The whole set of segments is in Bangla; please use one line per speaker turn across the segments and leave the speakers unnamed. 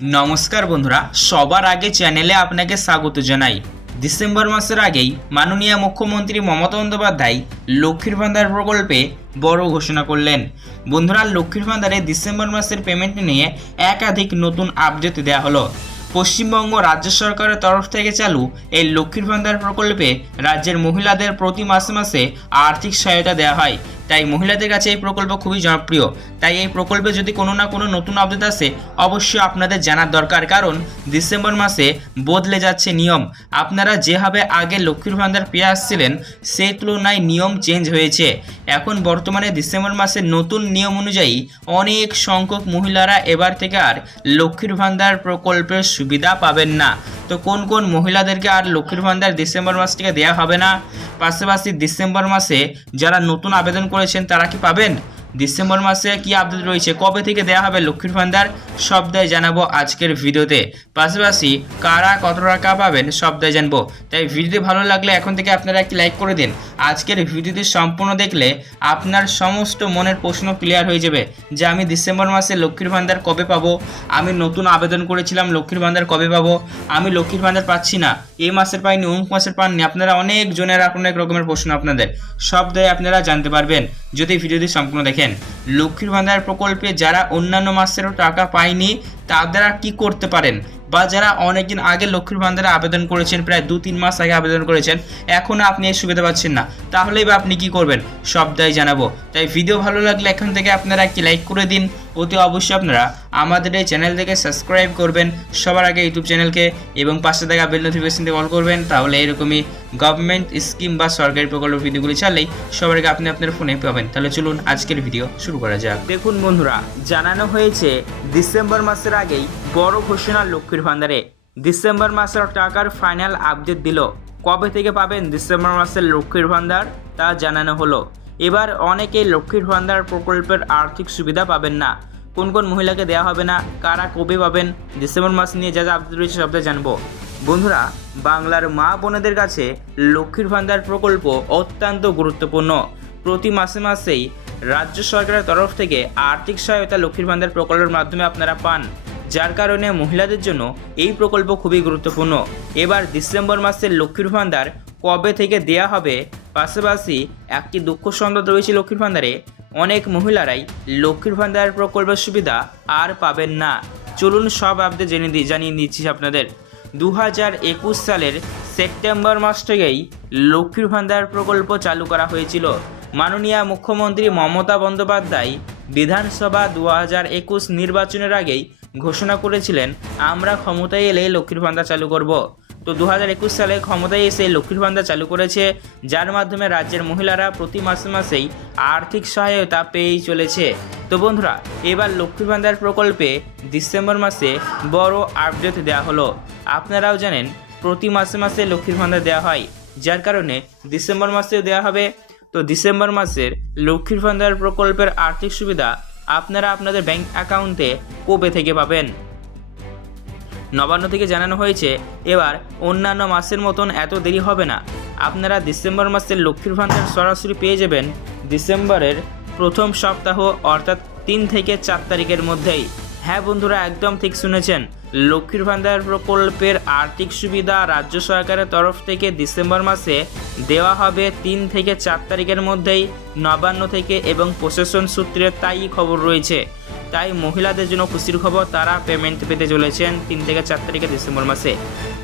নমস্কার বন্ধুরা, সবার আগে চ্যানেলে আপনাকে স্বাগত জানাই। ডিসেম্বর মাসের আগেই মাননীয় মুখ্যমন্ত্রী মমতা বন্দ্যোপাধ্যায় লক্ষ্মীর ভান্ডার প্রকল্পে বড় ঘোষণা করলেন। বন্ধুরা, লক্ষ্মীর ভান্ডারে ডিসেম্বর মাসের পেমেন্ট নিয়ে একাধিক নতুন আপডেট দেওয়া হলো। পশ্চিমবঙ্গ রাজ্য সরকারের তরফ থেকে চালু এই লক্ষ্মীর ভান্ডার প্রকল্পে রাজ্যের মহিলাদের প্রতি মাসে মাসে আর্থিক সহায়তা দেওয়া হয়। তাই মহিলাদের কাছে এই প্রকল্প খুবই জনপ্রিয়। তাই এই প্রকল্পে যদি কোনো না কোনো নতুন আপডেট আসে, অবশ্যই আপনাদের জানার দরকার। কারণ ডিসেম্বর মাসে বদলে যাচ্ছে নিয়ম। আপনারা যেভাবে আগে লক্ষ্মীর ভান্ডার পেয়ে আসছিলেন, সেই তুলনায় নিয়ম চেঞ্জ হয়েছে। এখন বর্তমানে ডিসেম্বর মাসের নতুন নিয়ম অনুযায়ী অনেক সংখ্যক মহিলারা এবার থেকে আর লক্ষ্মীর ভান্ডার প্রকল্পের সুবিধা পাবেন না। তো কোন কোন মহিলাদেরকে আর লক্ষ্মীর ভান্ডার ডিসেম্বর মাস থেকে দেওয়া হবে না? পাশাপাশি ডিসেম্বর মাসে যারা নতুন আবেদন করেছেন তারা কি পাবেন? ডিসেম্বর মাসে কি আপডেট রয়েছে? কবে থেকে দেওয়া হবে লক্ষ্মীর ভান্ডার? সবটাই জানাব আজকের ভিডিওতে। পাশাপাশি কারা কত টাকা পাবেন, সবটাই জানব। তাই ভিডিওটি ভালো লাগলে এখন থেকে আপনারা একটি লাইক করে দিন। আজকের ভিডিওটি সম্পূর্ণ দেখলে আপনার সমস্ত মনের প্রশ্ন ক্লিয়ার হয়ে যাবে যে আমি ডিসেম্বর মাসে লক্ষ্মীর ভান্ডার কবে পাবো? আমি নতুন আবেদন করেছিলাম, লক্ষ্মীর ভান্ডার কবে পাবো? আমি লক্ষ্মীর ভান্ডার পাচ্ছি না। এই মাসের পাইনি, অমুক মাসের পাননি, আপনারা অনেক জনের অনেক রকমের প্রশ্ন আপনাদের। সব দায় আপনারা জানতে পারবেন, যদি ভিডিওটি সম্পূর্ণ দেখেন। লক্ষ্মীর ভান্ডার প্রকল্পে যারা অন্যান্য মাসেরও টাকা পায়নি, তারা কি করতে পারেন? বা যারা অনেকদিন আগে লক্ষ্মীর ভান্ডারে আবেদন করেছেন, প্রায় দু তিন মাস আগে আবেদন করেছেন এখনও আপনি এই সুবিধা পাচ্ছেন না। তাহলেই বা আপনি কি করবেন? সব দায় জানাব। তাই ভিডিও ভালো লাগলে এখান থেকে আপনারা একটি লাইক করে দিন অতি অবশ্যই আপনারা আমাদের এই চ্যানেল থেকে সাবস্ক্রাইব করবেন, সবার আগে ইউটিউব চ্যানেলকে এবং পাশে থাকা বেল নোটিফিকেশন দিয়ে অল করবেন, তাহলে এরকমই গভর্নমেন্ট স্কিম বা সরকারি প্রকল্প ভিডিওগুলি চালেই সবার আগে আপনি আপনার ফোনে পাবেন। তাহলে চলুন আজকের ভিডিও শুরু করা যাক। দেখুন বন্ধুরা, জানানো হয়েছে ডিসেম্বর মাসের আগেই বড় ঘোষণা লক্ষ্মীর ভান্ডারে। ডিসেম্বর মাসের টাকার ফাইনাল আপডেট দিল। কবে থেকে পাবেন ডিসেম্বর মাসের লক্ষ্মীর ভান্ডার তা জানানো হলো। এবার অনেকেই লক্ষ্মীর ভান্ডার প্রকল্পের আর্থিক সুবিধা পাবেন না। কোন কোন মহিলাকে দেওয়া হবে না, কারা কবে পাবেন, ডিসেম্বর মাস নিয়ে যা যা আপডেট রয়েছে সবটা জানব। বন্ধুরা, বাংলার মা বোনেদের কাছে লক্ষ্মীর ভান্ডার প্রকল্প অত্যন্ত গুরুত্বপূর্ণ। প্রতি মাসে মাসেই রাজ্য সরকারের তরফ থেকে আর্থিক সহায়তা লক্ষ্মীর ভান্ডার প্রকল্পের মাধ্যমে আপনারা পান। যার কারণে মহিলাদের জন্য এই প্রকল্প খুবই গুরুত্বপূর্ণ। এবার ডিসেম্বর মাসের লক্ষ্মীর ভান্ডার কবে থেকে দেয়া হবে পাশাপাশি একটি দুঃখ সংবাদ রয়েছে লক্ষ্মীর ভান্ডারে। অনেক মহিলারাই লক্ষ্মীর ভান্ডার প্রকল্পের সুবিধা আর পাবেন না। চলুন সব আপডেট জেনে দিই জানিয়ে দিচ্ছি আপনাদের। দু হাজার একুশ সালের সেপ্টেম্বর মাস থেকেই লক্ষ্মীর ভান্ডার প্রকল্প চালু করা হয়েছিল। মাননীয় মুখ্যমন্ত্রী মমতা বন্দ্যোপাধ্যায় বিধানসভা দু হাজার একুশ নির্বাচনের আগেই ঘোষণা করেছিলেন, আমরা ক্ষমতায় এলে লক্ষ্মীর ভান্ডার চালু করব। তো দু হাজার একুশ সালে ক্ষমতায় এসে লক্ষ্মীর ভান্ডার চালু করেছে, যার মাধ্যমে রাজ্যের মহিলারা প্রতি মাসে মাসেই আর্থিক সহায়তা পেয়েই চলেছে। তো বন্ধুরা, এবার লক্ষ্মীর ভান্ডার প্রকল্পে ডিসেম্বর মাসে বড় আপডেট দেওয়া হলো। আপনারাও জানেন, প্রতি মাসে মাসে লক্ষ্মীর ভান্ডার দেওয়া হয়, যার কারণে ডিসেম্বর মাসেও দেওয়া হবে। তো ডিসেম্বর মাসের লক্ষ্মীর ভান্ডার প্রকল্পের আর্থিক সুবিধা আপনারা আপনাদের ব্যাংক অ্যাকাউন্টে কবে থেকে পাবেন। নবান্ন থেকে জানানো হয়েছে, এবার অন্যান্য মাসের মতন এত দেরি হবে না। আপনারা ডিসেম্বর মাসের লক্ষ্মীর ভান্ডার সরাসরি পেয়ে যাবেন ডিসেম্বরের প্রথম সপ্তাহ, অর্থাৎ তিন থেকে চার তারিখের মধ্যেই। হ্যাঁ বন্ধুরা, একদম ঠিক শুনেছেন। লক্ষ্মীর ভান্ডার প্রকল্পের আর্থিক সুবিধা রাজ্য সরকারের তরফ থেকে ডিসেম্বর মাসে দেওয়া হবে তিন থেকে চার তারিখের মধ্যেই নবান্ন থেকে এবং প্রশাসন সূত্রে তাই খবর রয়েছে। তাই মহিলাদের জন্য খুশির খবর তারা পেমেন্ট পেতে চলেছেন তিন থেকে চার তারিখে ডিসেম্বর মাসে।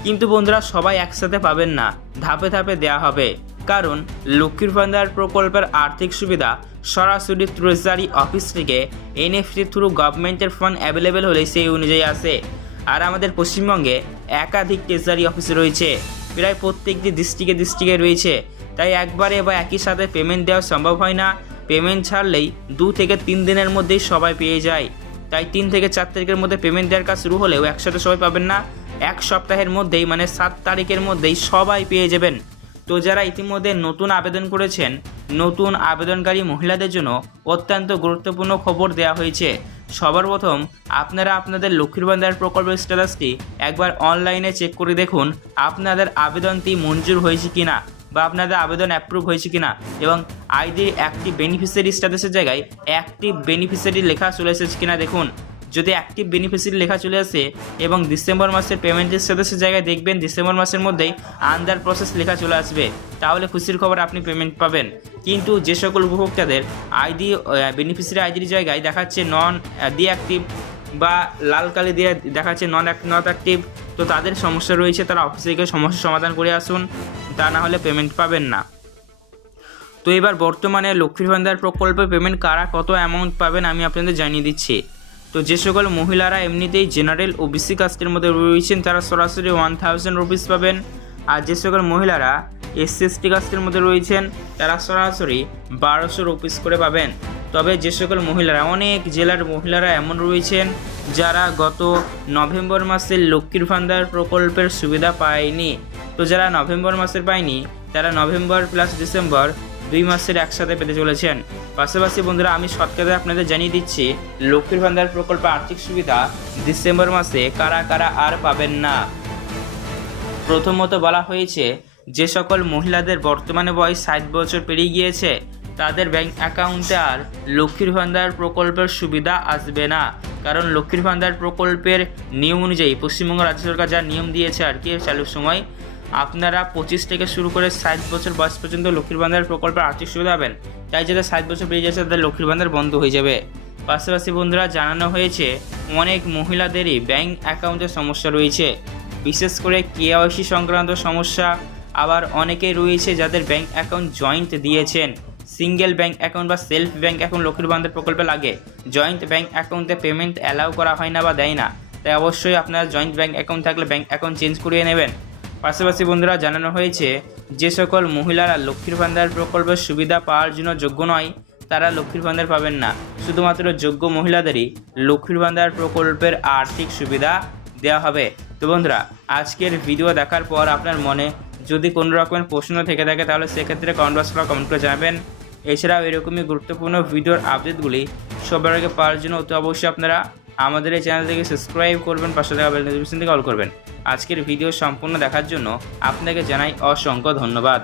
কিন্তু বন্ধুরা, সবাই একসাথে পাবেন না। ধাপে ধাপে দেওয়া হবে। কারণ লক্ষ্মীর ভান্ডার প্রকল্পের আর্থিক সুবিধা সরাসরি ট্রেজারি অফিস থেকে এনএফটি থ্রু গভর্নমেন্টের ফান্ড অ্যাভেলেবেল হলে সেই অনুযায়ী আসে। আর আমাদের পশ্চিমবঙ্গে একাধিক ট্রেজারি অফিস রয়েছে। প্রায় প্রত্যেকটি ডিস্ট্রিক্টে ডিস্ট্রিক্টে রয়েছে। তাই একবারে বা একই সাথে পেমেন্ট দেওয়া সম্ভব হয় না। পেমেন্ট ছাড়লেই দু থেকে তিন দিনের মধ্যেই সবাই পেয়ে যায়। তাই তিন থেকে চার তারিখের মধ্যে পেমেন্ট দেওয়ার কাজ শুরু হলেও একসাথে সবাই পাবেন না। এক সপ্তাহের মধ্যেই মানে সাত তারিখের মধ্যেই সবাই পেয়ে যাবেন। তো যারা ইতিমধ্যে নতুন আবেদন করেছেন, নতুন আবেদনকারী মহিলাদের জন্য অত্যন্ত গুরুত্বপূর্ণ খবর দেওয়া হয়েছে। সবার প্রথম আপনারা আপনাদের লক্ষ্মীর ভান্ডার প্রকল্পের স্ট্যাটাসটি একবার অনলাইনে চেক করে দেখুন, আপনাদের আবেদনটি মঞ্জুর হয়েছে কিনা। বা আপনাদের আবেদন অ্যাপ্রুভ হয়েছে কি না এবং আইডি একটি বেনিফিসিয়ারি স্ট্যাটাসের জায়গায় একটি বেনিফিসিয়ারি লেখা চলে এসেছে কিনা দেখুন। যদি অ্যাক্টিভ বেনিফিসিয়ারি লেখা চলে আসে এবং ডিসেম্বর মাসের পেমেন্টের সাথে জায়গায় দেখবেন ডিসেম্বর মাসের মধ্যেই আন্ডার প্রসেস লেখা চলে আসবে, তাহলে খুশির খবর আপনি পেমেন্ট পাবেন। কিন্তু যে সকল উপভোক্তাদের আইডি বেনিফিসিয়ারি আইডির জায়গায় দেখাচ্ছে নন ডি অ্যাক্টিভ বা লাল কালি দিয়ে দেখাচ্ছে নন নট অ্যাক্টিভ তো তাদের সমস্যা রয়েছে, তারা অফিসে গিয়ে সমস্যার সমাধান করে আসুন। তা না হলে পেমেন্ট পাবেন না। তো এবার বর্তমানে লক্ষ্মীর ভান্ডার প্রকল্পে পেমেন্ট কারা কত অ্যামাউন্ট পাবেন আমি আপনাদের জানিয়ে দিচ্ছি। তো যে সকল মহিলারা এমনিতেই জেনারেল ও বিসি কাস্টের মধ্যে রয়েছেন, তারা সরাসরি ওয়ান থাউজেন্ড রুপিস পাবেন। আর যে সকল মহিলারা এসসি এসটি কাস্টের মধ্যে রয়েছেন, তারা সরাসরি বারোশো রুপিস করে পাবেন। তবে যে সকল মহিলারা, অনেক জেলার মহিলারা এমন রয়েছেন যারা গত নভেম্বর মাসে লক্ষ্মীর ভান্ডার প্রকল্পের সুবিধা পায়নি। তো যারা নভেম্বর মাসের পায়নি, তারা নভেম্বর প্লাস ডিসেম্বর দুই মাসের একসাথে পেতে চলেছেন। পাশাপাশি বন্ধুরা, আমি শর্টকাটে আপনাদের জানিয়ে দিচ্ছি, লক্ষ্মীর ভান্ডার প্রকল্প আর্থিক সুবিধা ডিসেম্বর মাসে কারা কারা আর পাবেন না। প্রথমত বলা হয়েছে, যে সকল মহিলাদের বর্তমানে বয়স ষাট বছর পেরিয়ে গিয়েছে তাদের ব্যাংক অ্যাকাউন্টে আর লক্ষ্মীর ভান্ডার প্রকল্পের সুবিধা আসবে না। কারণ লক্ষ্মীর ভান্ডার প্রকল্পের নিয়ম অনুযায়ী পশ্চিমবঙ্গ রাজ্য সরকার যা নিয়ম দিয়েছে আর কি চালুর সময়, আপনারা পঁচিশ থেকে শুরু করে ষাট বছর বয়স পর্যন্ত লক্ষ্মীর ভান্ডার প্রকল্পের আর্থিক সুবিধা পাবেন। তাই যাদের ষাট বছর পেরিয়ে যাচ্ছে তাদের লক্ষ্মীর ভান্ডার বন্ধ হয়ে যাবে। পাশাপাশি বন্ধুরা জানানো হয়েছে, অনেক মহিলাদেরই ব্যাংক অ্যাকাউন্টের সমস্যা রয়েছে। বিশেষ করে কেওয়াইসি সংক্রান্ত সমস্যা, আবার অনেকেই রয়েছে যাদের ব্যাংক অ্যাকাউন্ট জয়েন্ট দিয়েছেন। সিঙ্গেল ব্যাংক অ্যাকাউন্ট বা self bank account Lakshmir Bhandar প্রকল্পে লাগে। জয়েন্ট ব্যাংক অ্যাকাউন্টে পেমেন্ট অ্যালাউ করা হয় না বা দেয় না। তাই অবশ্যই আপনারা জয়েন্ট ব্যাংক অ্যাকাউন্ট থাকলে ব্যাংক অ্যাকাউন্ট চেঞ্জ করিয়ে নেবেন। পাশাপাশি বন্ধুরা, জানানো হয়েছে যে সকল মহিলারা লক্ষ্মীর ভান্ডার প্রকল্পের সুবিধা পাওয়ার জন্য যোগ্য নয়, তারা লক্ষ্মীর ভান্ডার পাবেন না। শুধুমাত্র যোগ্য মহিলাদেরই লক্ষ্মীর ভান্ডার প্রকল্পের আর্থিক সুবিধা দেওয়া হবে। তো বন্ধুরা, আজকের ভিডিও দেখার পর আপনার মনে যদি কোনো রকমের প্রশ্ন থেকে থাকে, তাহলে সেক্ষেত্রে কমেন্ট বক্স কমেন্ট করে জানাবেন। এছাড়াও এরকমই গুরুত্বপূর্ণ ভিডিওর আপডেটগুলি সবার আগে পাওয়ার জন্য অতি অবশ্যই আপনারা আমাদের এই চ্যানেল থেকে সাবস্ক্রাইব করবেন, পাশে থাকা বেল নোটিফিকেশন থেকে অল করবেন। আজকের ভিডিও সম্পূর্ণ দেখার জন্য আপনাকে জানাই অসংখ্য ধন্যবাদ।